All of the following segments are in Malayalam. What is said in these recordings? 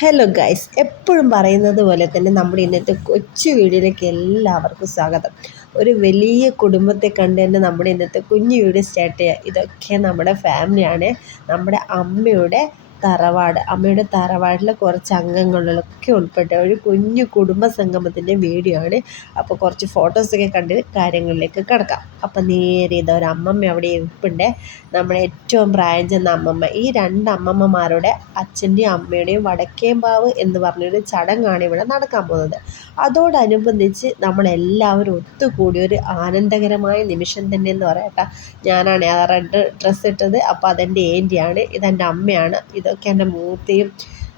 ഹലോ ഗൈസ് എപ്പോഴും പറയുന്നത് പോലെ തന്നെ നമ്മുടെ ഇന്നത്തെ കൊച്ചു വീഡിയോയിലേക്ക് എല്ലാവർക്കും സ്വാഗതം. ഒരു വലിയ കുടുംബത്തെ കണ്ട് തന്നെ നമ്മുടെ ഇന്നത്തെ കുഞ്ഞു വീഡിയോ സ്റ്റാർട്ട് ചെയ്യുക. ഇതൊക്കെ നമ്മുടെ ഫാമിലിയാണ് നമ്മുടെ അമ്മയുടെ തറവാട് അമ്മയുടെ തറവാട്ടിലെ കുറച്ച് അംഗങ്ങളിലൊക്കെ ഉൾപ്പെട്ട ഒരു കുഞ്ഞു കുടുംബ സംഗമത്തിന്റെ വീഡിയോ ആണ്. അപ്പോൾ കുറച്ച് ഫോട്ടോസൊക്കെ കണ്ട് കാര്യങ്ങളിലേക്ക് കിടക്കാം. അപ്പം നേരെ ഇതാ ഒരു അമ്മമ്മ അവിടെ ഇരിപ്പുണ്ട്. നമ്മുടെ ഏറ്റവും പ്രായം ചെന്ന അമ്മമ്മ. ഈ രണ്ട് അമ്മമ്മമാരുടെ അച്ഛന്റെയും അമ്മയുടെയും വടക്കേമ്പാവ് എന്ന് പറഞ്ഞൊരു ചടങ്ങാണ് ഇവിടെ നടക്കാൻ പോകുന്നത്. അതോടനുബന്ധിച്ച് നമ്മളെല്ലാവരും ഒത്തുകൂടി ഒരു ആനന്ദകരമായ നിമിഷം തന്നെ എന്ന് പറയട്ടെ ഞാനാണ് ആ റെഡ് ഡ്രസ്സ് ഇട്ടത്. അപ്പോൾ അതെന്റെ ഏന്റിയാണ് ഇതെന്റെ അമ്മയാണ്. ഇതൊക്കെ എന്റെ മൂത്തയും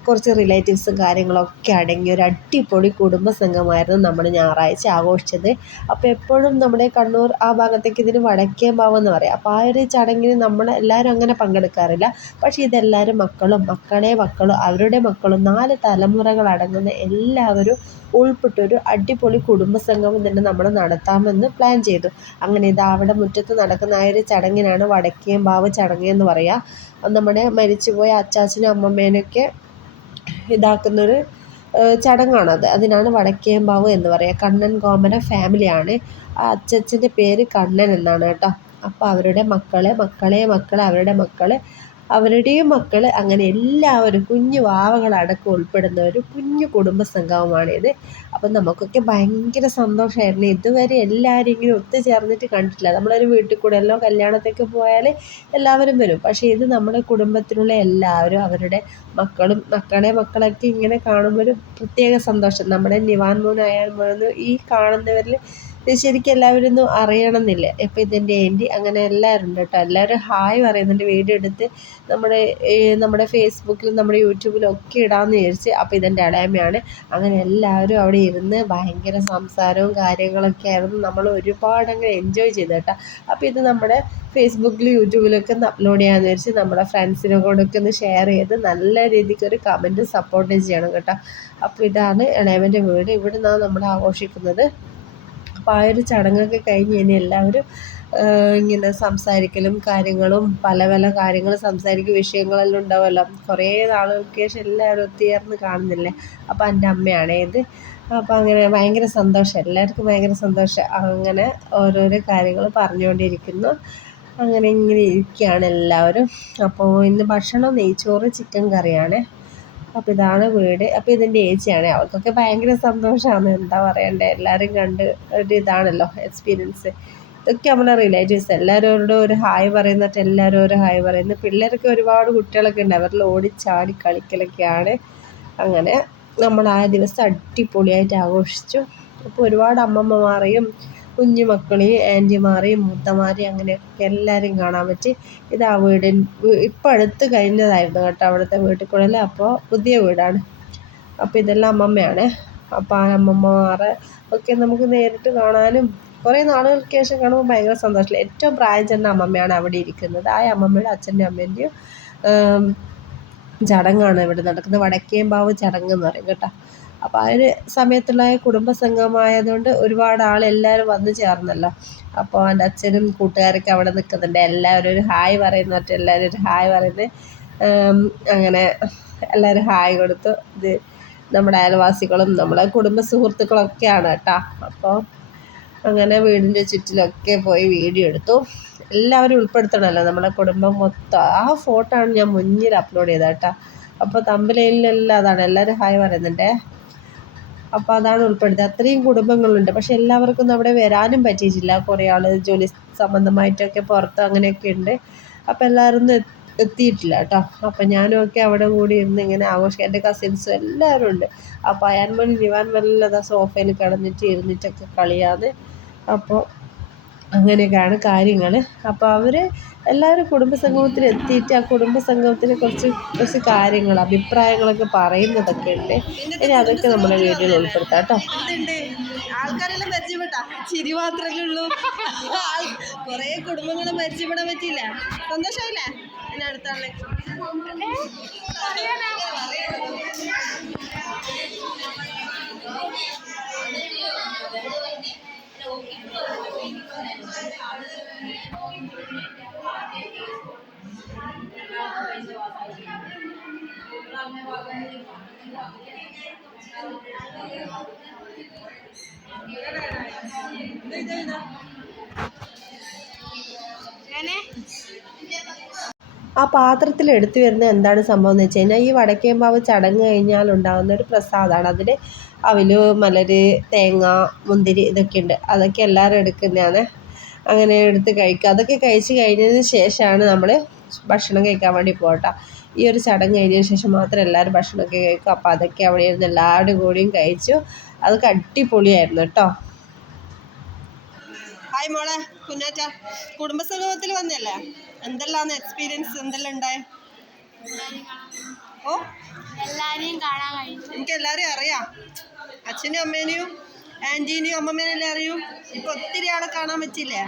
കുറച്ച് റിലേറ്റീവ്സും കാര്യങ്ങളൊക്കെ അടങ്ങിയ ഒരു അടിപൊളി കുടുംബ സംഘമായിരുന്നു നമ്മൾ ഞായറാഴ്ച ആഘോഷിച്ചത്. അപ്പോൾ എപ്പോഴും നമ്മുടെ കണ്ണൂർ ആ ഭാഗത്തേക്ക് ഇതിന് വടക്കേ ഭാവം എന്ന് പറയാം. അപ്പോൾ ആ ഒരു ചടങ്ങിന് നമ്മൾ എല്ലാവരും അങ്ങനെ പങ്കെടുക്കാറില്ല. പക്ഷേ ഇതെല്ലാവരും മക്കളും മക്കളെ മക്കളും അവരുടെ മക്കളും നാല് തലമുറകൾ അടങ്ങുന്ന എല്ലാവരും ഉൾപ്പെട്ടൊരു അടിപൊളി കുടുംബ സംഗമം തന്നെ നമ്മൾ നടത്താമെന്ന് പ്ലാൻ ചെയ്തു. അങ്ങനെ ഇത് അവിടെ മുറ്റത്ത് നടക്കുന്ന ആ ഒരു ചടങ്ങിനാണ് വടക്കേം ബാവ് ചടങ്ങ് എന്ന് പറയുക നമ്മുടെ മരിച്ചുപോയ അച്ചാച്ചനും അമ്മമ്മേനൊക്കെ ഇതാക്കുന്നൊരു ചടങ്ങാണത് അതിനാണ് വടക്കേമ്പാവ് എന്ന് പറയുക കണ്ണൻ കോമന ഫാമിലിയാണ്. ആ അച്ചച്ചന്റെ പേര് കണ്ണൻ എന്നാണ് കേട്ടോ. അപ്പോൾ അവരുടെ മക്കളെ മക്കളെ മക്കളെ അവരുടെ മക്കൾ അവരുടെയും മക്കൾ അങ്ങനെ എല്ലാവരും കുഞ്ഞു വാവകളടക്കം ഉൾപ്പെടുന്ന ഒരു കുഞ്ഞു കുടുംബ സംഗമമാണിത് അപ്പം നമുക്കൊക്കെ ഭയങ്കര സന്തോഷമായിരുന്നു ഇതുവരെ എല്ലാവരും ഇങ്ങനെ ഒത്തുചേർന്നിട്ട് കണ്ടിട്ടില്ല. നമ്മളൊരു വീട്ടിൽ കൂടെ എല്ലാം കല്യാണത്തേക്ക് പോയാൽ എല്ലാവരും വരും. പക്ഷേ ഇത് നമ്മുടെ കുടുംബത്തിലുള്ള എല്ലാവരും അവരുടെ മക്കളും മക്കളെ മക്കളൊക്കെ ഇങ്ങനെ കാണുമ്പോൾ ഒരു പ്രത്യേക സന്തോഷം. നമ്മുടെ നിവാൻ മോനായാൽ മോനെന്ന് ഈ കാണുന്നവരിൽ ശരിക്കും എല്ലാവരും ഒന്നും അറിയണമെന്നില്ല. ഇപ്പം ഇതിന്റെ ആന്റി അങ്ങനെ എല്ലാവരും ഉണ്ട് കേട്ടോ. എല്ലാവരും ഹായ് പറയുന്നുണ്ട്. വീഡിയോ എടുത്ത് നമ്മുടെ നമ്മുടെ ഫേസ്ബുക്കിലും നമ്മുടെ യൂട്യൂബിലും ഒക്കെ ഇടാമെന്ന് വിചാരിച്ച് അപ്പോൾ ഇതെന്റെ അടയമ്മയാണ് അങ്ങനെ എല്ലാവരും അവിടെ ഇരുന്ന് ഭയങ്കര സംസാരവും കാര്യങ്ങളൊക്കെ ആയിരുന്നു. നമ്മൾ ഒരുപാട് അങ്ങനെ എൻജോയ് ചെയ്തു കേട്ടോ. അപ്പോൾ ഇത് നമ്മുടെ ഫേസ്ബുക്കിലും യൂട്യൂബിലൊക്കെ അപ്ലോഡ് ചെയ്യാമെന്ന് വിചാരിച്ച് നമ്മുടെ ഫ്രണ്ട്സിനെ കൊണ്ടൊക്കെ ഒന്ന് ഷെയർ ചെയ്ത് നല്ല രീതിക്ക് ഒരു സപ്പോർട്ടും സപ്പോർട്ട് ചെയ്യണം കേട്ടോ. അപ്പോൾ ഇതാണ് ഇളയവന്റെ വീട്. ഇവിടെ നിന്നാണ് നമ്മൾ ആഘോഷിക്കുന്നത്. അപ്പോൾ ആ ഒരു ചടങ്ങൊക്കെ കഴിഞ്ഞ് ഇനി എല്ലാവരും ഇങ്ങനെ സംസാരിക്കലും കാര്യങ്ങളും പല പല കാര്യങ്ങൾ സംസാരിക്കും വിഷയങ്ങളെല്ലാം ഉണ്ടാവുമല്ലോ. കുറേ നാളുകൾക്ക് ശേഷം എല്ലാവരും ഒത്തുചേർന്ന് കാണുന്നില്ലേ? അപ്പോൾ എന്റെ അമ്മയാണ് ഇത്. അപ്പോൾ അങ്ങനെ ഭയങ്കര സന്തോഷം. എല്ലാവർക്കും ഭയങ്കര സന്തോഷം. അങ്ങനെ ഓരോരോ കാര്യങ്ങൾ പറഞ്ഞുകൊണ്ടിരിക്കുന്നു. അങ്ങനെ ഇങ്ങനെ ഇരിക്കുകയാണ് എല്ലാവരും. അപ്പോൾ ഇന്ന് ഭക്ഷണം നെയ്ച്ചോറ് ചിക്കൻ കറിയാണ്. അപ്പോൾ ഇതാണ് വീട്. അപ്പോൾ ഇതിന്റെ ഏച്ചിയാണ്. അവൾക്കൊക്കെ ഭയങ്കര സന്തോഷമാണ് എന്താ പറയണ്ടേ? എല്ലാവരും കണ്ട് ഒരു ഇതാണല്ലോ എക്സ്പീരിയൻസ് ഇതൊക്കെ നമ്മുടെ റിലേറ്റീവ്സ് എല്ലാവരോടും ഒരു ഹായ് പറയുന്നിട്ട് എല്ലാവരും ഒരു ഹായ് പറയുന്നു. പിള്ളേർക്ക് ഒരുപാട് കുട്ടികളൊക്കെ ഉണ്ട്. അവരിൽ ഓടിച്ചാടി കളിക്കലൊക്കെയാണ്. അങ്ങനെ നമ്മൾ ആ ദിവസം അടിപൊളിയായിട്ട് ആഘോഷിച്ചു. അപ്പോൾ ഒരുപാട് അമ്മമ്മമാരെയും കുഞ്ഞു മക്കളെ ആന്റിമാരെയും മൂത്തമാരെയും അങ്ങനെയൊക്കെ എല്ലാവരെയും കാണാൻ പറ്റി. ഇത് ആ വീടിൻ ഇപ്പം അടുത്ത് കഴിഞ്ഞതായിരുന്നു കേട്ടോ അവിടുത്തെ വീട്ടിൽ കൂടെ അപ്പോൾ പുതിയ വീടാണ്. അപ്പോൾ ഇതെല്ലാം അമ്മമ്മയാണ്. അപ്പോൾ ആ അമ്മമ്മമാരെ ഒക്കെ നമുക്ക് നേരിട്ട് കാണാനും കുറേ നാളുകൾക്ക് ശേഷം കാണുമ്പോൾ ഭയങ്കര സന്തോഷമില്ല? ഏറ്റവും പ്രായം ചെന്ന അമ്മമ്മയാണ് അവിടെ ഇരിക്കുന്നത്. ആ അമ്മമ്മയുടെ അച്ഛന്റെ അമ്മേന്റെയും ചടങ്ങാണ് ഇവിടെ നടക്കുന്നത്. വടക്കേമ്പാവ് ചടങ്ങ് എന്ന് പറയും കേട്ടോ. അപ്പോൾ ആ ഒരു സമയത്തുള്ള കുടുംബ സംഘമായതുകൊണ്ട് ഒരുപാട് ആൾ എല്ലാവരും വന്നു ചേർന്നല്ലോ. അപ്പോൾ എന്റെ അച്ഛനും കൂട്ടുകാരൊക്കെ അവിടെ നിൽക്കുന്നുണ്ട്. എല്ലാവരും ഒരു ഹായ് പറയുന്നിട്ട് എല്ലാവരും ഒരു ഹായ് പറയുന്നത്. അങ്ങനെ എല്ലാവരും ഹായ് കൊടുത്തു. ഇത് നമ്മുടെ അയൽവാസികളും നമ്മളെ കുടുംബ സുഹൃത്തുക്കളൊക്കെയാണ് കേട്ടോ. അപ്പോൾ അങ്ങനെ വീടിന്റെ ചുറ്റിലൊക്കെ പോയി വീഡിയോ എടുത്തു. എല്ലാവരും ഉൾപ്പെടുത്തണമല്ലോ നമ്മുടെ കുടുംബം മൊത്തം. ആ ഫോട്ടോ ആണ് ഞാൻ മുന്നിൽ അപ്ലോഡ് ചെയ്തത് കേട്ടോ. അപ്പോൾ തമ്പലയിലെല്ലാം അതാണ്. എല്ലാവരും ഹായ് പറയുന്നുണ്ടേ. അപ്പോൾ അതാണ് ഉൾപ്പെടുത്തുക അത്രയും കുടുംബങ്ങളുണ്ട്. പക്ഷെ എല്ലാവർക്കും അവിടെ വരാനും പറ്റിയിട്ടില്ല. കുറേ ആൾ ജോലി സംബന്ധമായിട്ടൊക്കെ പുറത്ത് അങ്ങനെയൊക്കെ ഉണ്ട്. അപ്പോൾ എല്ലാവരും എത്തിയിട്ടില്ല കേട്ടോ. അപ്പം ഞാനും ഒക്കെ അവിടെ കൂടി ഇരുന്ന് ഇങ്ങനെ ആഘോഷിക്കാം. എന്റെ കസിൻസും എല്ലാവരും ഉണ്ട്. അപ്പോൾ അയാൻ അയാൻമണി നിവാൻ വല്ലതാ സോഫയിൽ കിടന്നിട്ട് ഇരുന്നിട്ടൊക്കെ കളിയാന്ന്. അപ്പോൾ അങ്ങനെയൊക്കെയാണ് കാര്യങ്ങൾ അപ്പോൾ അവർ എല്ലാവരും കുടുംബസംഗമത്തിൽ എത്തിയിട്ട് ആ കുടുംബസംഗമത്തിനെ കുറച്ച് കുറച്ച് കാര്യങ്ങൾ അഭിപ്രായങ്ങളൊക്കെ പറയുന്നതൊക്കെ ഉണ്ട് ഇനി അതൊക്കെ നമ്മുടെ വീഡിയോയിൽ ഉൾപ്പെടുത്താം കേട്ടോ. ആൾക്കാരെല്ലാം പരിചയപ്പെട്ടാ. ചിരി മാത്രമേ ഉള്ളൂ. കുറേ കുടുംബങ്ങളെ പരിചയപ്പെടാൻ പറ്റിയില്ല. സന്തോഷമായില്ലേ ഇനി അടുത്ത ആളെ. Thank you. ആ പാത്രത്തിൽ എടുത്തു വരുന്ന എന്താണ് സംഭവം എന്ന് വെച്ച് കഴിഞ്ഞാൽ ഈ വടക്കേമ്പാവ് ചടങ്ങ് കഴിഞ്ഞാൽ ഉണ്ടാകുന്ന ഒരു പ്രസാദമാണ് അതിൽ അവൽ മലര് തേങ്ങ മുന്തിരി ഇതൊക്കെ ഉണ്ട്. അതൊക്കെ എല്ലാവരും എടുക്കുന്നതാണ്. അങ്ങനെ എടുത്ത് കഴിക്കുക. അതൊക്കെ കഴിച്ച് കഴിഞ്ഞതിന് ശേഷമാണ് നമ്മൾ ഭക്ഷണം കഴിക്കാൻ വേണ്ടി പോകട്ടോ ഈ ഒരു ചടങ്ങ് കഴിഞ്ഞതിന് ശേഷം മാത്രം എല്ലാവരും ഭക്ഷണമൊക്കെ കഴിക്കും. അപ്പോൾ അതൊക്കെ അവിടെ ഇരുന്ന് എല്ലാവരും കൂടിയും കഴിച്ചു. അതൊക്കെ അടിപൊളിയായിരുന്നു കേട്ടോ ഹായ് മോളെ കുഞ്ഞാറ്റ. കുടുംബസംഗമത്തിൽ വന്നല്ലേ എന്തെല്ലാം എക്സ്പീരിയൻസ് എന്തെല്ലാം ഉണ്ടായ? ഓ. എല്ലാരെയും കാണാൻ കഴിഞ്ഞു. എനിക്ക് എല്ലാരെയും അറിയാം. അച്ഛനും അമ്മേനെയും. ആന്റീനെയും അമ്മമ്മേനെല്ലാം അറിയൂ. ഇപ്പൊ ഒത്തിരി ആളെ കാണാൻ പറ്റില്ലേ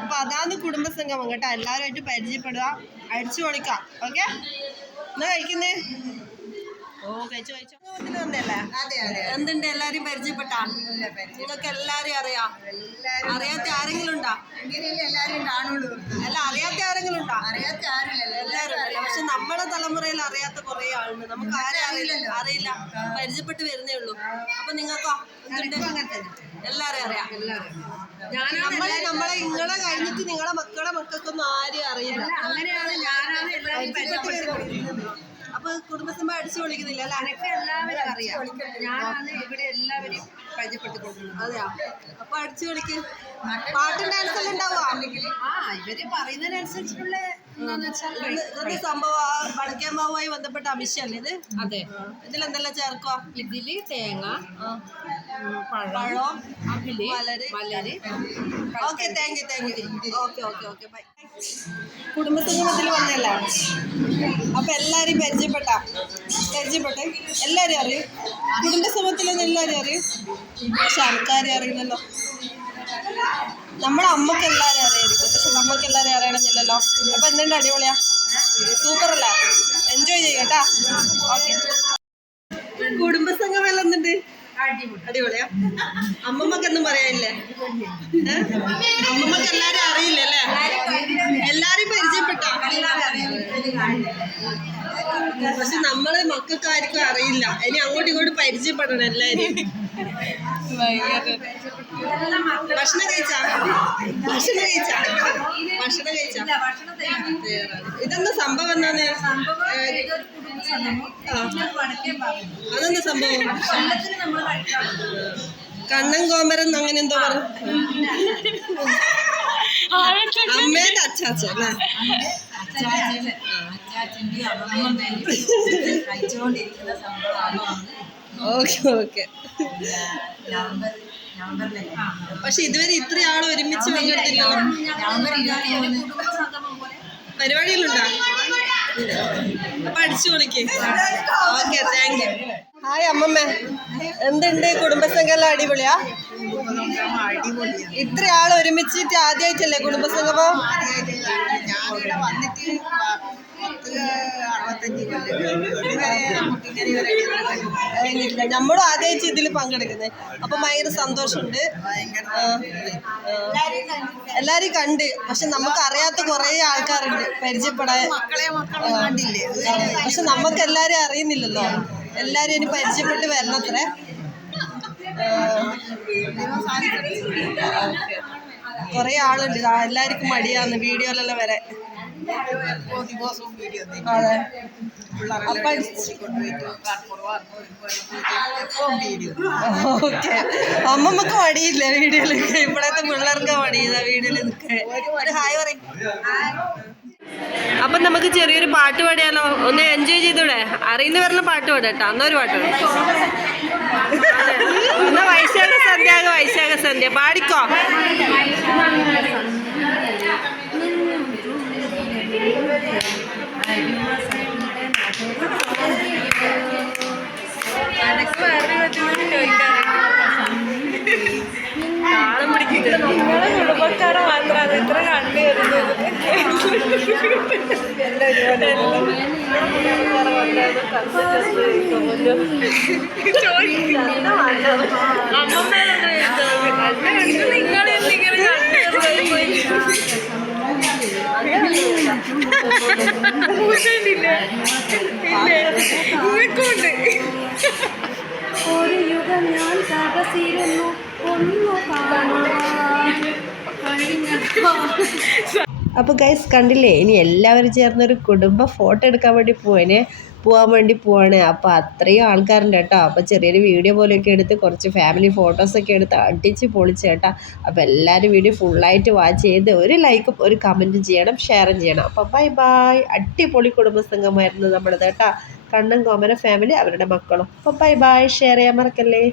അപ്പൊ അതാണ് കുടുംബസംഗമം കേട്ടോ. എല്ലാവരുമായിട്ട് പരിചയപ്പെടുക അടിച്ചു പൊളിക്കാം ഓക്കെ? എന്നാ കഴിക്കുന്നേ? എന്തുണ്ട്? എല്ലാരും പരിചയപ്പെട്ടാ? നിങ്ങൾക്ക് എല്ലാരും അറിയാം? അറിയാത്ത ആരെങ്കിലും ഉണ്ടാ എല്ലാരും അല്ല അറിയാത്ത ആരെങ്കിലും ഉണ്ടാ അറിയാത്ത എല്ലാവരും അറിയാം പക്ഷെ നമ്മുടെ തലമുറയിൽ അറിയാത്ത കുറെ ആളുണ്ട്. നമുക്ക് ആരെ അറിയില്ല? അറിയില്ല. പരിചയപ്പെട്ട് വരുന്നേ ഉള്ളൂ. അപ്പൊ നിങ്ങൾക്കോ? എല്ലാരും അറിയാം. നമ്മളെ നമ്മളെ ഇങ്ങളെ കഴിഞ്ഞിട്ട് നിങ്ങളെ മക്കളെ മക്കൾക്കൊന്നും ആരും അറിയില്ല. അങ്ങനെയാണ്. ഞാനാണ് എല്ലാവരും പരിചയപ്പെട്ട് വരുന്നത്. അപ്പൊ കുടുംബസഭ അടിച്ചു വിളിക്കുന്നില്ല അല്ലേ? എനിക്ക് എല്ലാവരും അറിയാം. ഞാനാണ് ഇവിടെ എല്ലാവരും കൊടുക്കുന്നത് അതെയാ? അപ്പൊ അടിച്ചു പൊളിക്ക്. പാട്ടും ഡാൻസ് എല്ലാം ഉണ്ടാവുക ആ ഇവർ പറയുന്നതിനനുസരിച്ചുള്ള സംഭവം ബന്ധപ്പെട്ട അമിഷല്ലേ ഇത്? അതെ. ഇതിൽ എന്തെല്ലാം ചേർക്കുക ഇതിൽ തേങ്ങ പഴം വളരെ മലര് okay thank you thank you okay okay okay bye കുടുംബസംഗമത്തിൽ വന്നല്ല അപ്പൊ എല്ലാരും പരിചയപ്പെട്ട? പരിചയപ്പെട്ടെ? എല്ലാരും അറിയും. കുടുംബസംഗമത്തിലൊന്നും എല്ലാരും അറിയും. പക്ഷെ ആൾക്കാരെ അറിയില്ലല്ലോ നമ്മുടെ അമ്മയ്ക്ക് എല്ലാരും അറിയായിരിക്കും. പക്ഷെ നമ്മക്ക് എല്ലാരും അറിയണമെന്നില്ലല്ലോ. അപ്പൊ എന്തുണ്ട് അടിപൊളിയാ? സൂപ്പർ അല്ലേ എൻജോയ് ചെയ്യട്ടാ ഓക്കെ കുടുംബസംഗമം എല്ലാം എന്തുണ്ട്? അടിപൊളിയാ? അമ്മമ്മക്കൊന്നും പറയാനില്ലേ? ഏ? അമ്മമ്മക്ക് എല്ലാരും അറിയില്ല അല്ലേ? എല്ലാരും പരിചയപ്പെട്ട? പക്ഷെ നമ്മൾ മക്കൾക്കാർക്കും അറിയില്ല. ഇനി അങ്ങോട്ടും ഇങ്ങോട്ടും പരിചയപ്പെടണം എല്ലാരും ഭക്ഷണം കഴിച്ചാ ഭക്ഷണം കഴിച്ചാ ഭക്ഷണം കഴിച്ചാ ഇതെന്താ സംഭവം എന്താണ്. അതെന്താ സംഭവം കണ്ണൻ കോമരൻ അങ്ങനെ എന്തോ പറഞ്ഞു അമ്മേന്റെ അച്ചാച്ച ഓക്കെ ഓക്കെ പക്ഷെ ഇതുവരെ ഇത്ര ആൾ ഒരുമിച്ച് പങ്കെടുത്തില്ലല്ലോ പരിപാടികളുണ്ടോ? അപ്പൊ അടിച്ചു വിളിക്കേ ഓക്കെ താങ്ക് യു ഹായ് അമ്മമ്മ. എന്തുണ്ട്? കുടുംബസംഘം അടിപൊളിയാ? ഇത്ര ആൾ ഒരുമിച്ചിട്ട് ആദ്യമായിട്ടല്ലേ കുടുംബസംഗമം? ഞാനിവിടെ വന്നിട്ട് നമ്മളും ആദ്യമായിട്ട് ഇതിൽ പങ്കെടുക്കുന്നത് അപ്പൊ ഭയങ്കര സന്തോഷമുണ്ട്. എല്ലാരും കണ്ട്. പക്ഷെ നമുക്ക് അറിയാത്ത കുറെ ആൾക്കാരുണ്ട് പരിചയപ്പെടാൻ. പക്ഷെ നമുക്ക് എല്ലാരും അറിയുന്നില്ലല്ലോ. എല്ലാരും ഇനി പരിചയപ്പെട്ട് വരണത്രേ. കൊറേ ആളുണ്ട്. ഇതാ എല്ലാവർക്കും മടിയാന്ന് വീഡിയോയിലെല്ലാം വരെ. അതെ. അപ്പൊ ഓക്കെ. അമ്മമ്മക്ക് മടിയില്ല വീഡിയോയിൽ ഇപ്പോഴത്തെ പിള്ളേർക്ക് മടിയില്ല വീഡിയോയിൽ നിൽക്കേ ഹായ് പറയും. അപ്പൊ നമുക്ക് ചെറിയൊരു പാട്ട് പാടിയാലോ? ഒന്ന് എൻജോയ് ചെയ്തൂടെ? അറിയുന്ന വരുന്ന പാട്ട് പാടാം അന്നൊരു പാട്ട് പാടാം. എന്നാ വൈശാഖ സന്ധ്യ വൈശാഖ സന്ധ്യ. പാടിക്കോ? താളം പിടിക്കുക നിങ്ങളെ കുടുംബക്കാരെ മാത്രമാണ് ഇത്ര കണ്ടു യുഗം ഞാൻ തപസിരുന്നു. ഒന്നു കഴിഞ്ഞ അപ്പോൾ ഗൈസ് കണ്ടില്ലേ? ഇനി എല്ലാവരും ചേർന്നൊരു കുടുംബ ഫോട്ടോ എടുക്കാൻ വേണ്ടി പോവാനെ പോകാൻ വേണ്ടി പോവാണ്. അപ്പോൾ അത്രയും ആൾക്കാരുണ്ട് കേട്ടോ. അപ്പോൾ ചെറിയൊരു വീഡിയോ പോലെയൊക്കെ എടുത്ത് കുറച്ച് ഫാമിലി ഫോട്ടോസൊക്കെ എടുത്ത് അടിച്ച് പൊളിച്ച് കേട്ടോ. അപ്പോൾ എല്ലാവരും വീഡിയോ ഫുള്ളായിട്ട് വാച്ച് ചെയ്ത് ഒരു ലൈക്കും ഒരു കമന്റും ചെയ്യണം ഷെയറും ചെയ്യണം. അപ്പോൾ ബൈ ബൈ അടിപൊളി കുടുംബസംഘമായിരുന്നു നമ്മളത് കേട്ടോ. കണ്ണൻ കോമന ഫാമിലി അവരുടെ മക്കളും. അപ്പോൾ ബൈ ബൈ ഷെയർ ചെയ്യാൻ മറക്കല്ലേ?